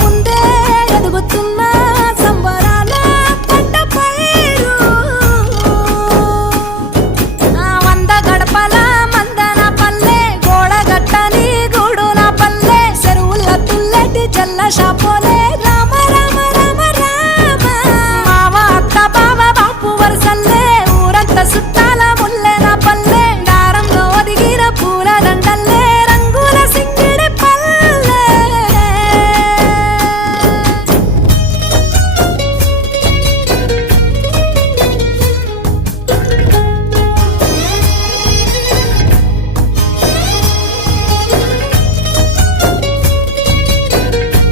ముందే ఎదుగుతున్న సంబరాల పంట పైరు వంద గడపల మందన పల్లె గోడ గట్టని గూడున పల్లె చెరువుల తుల్లటి జల్ల షాపోలే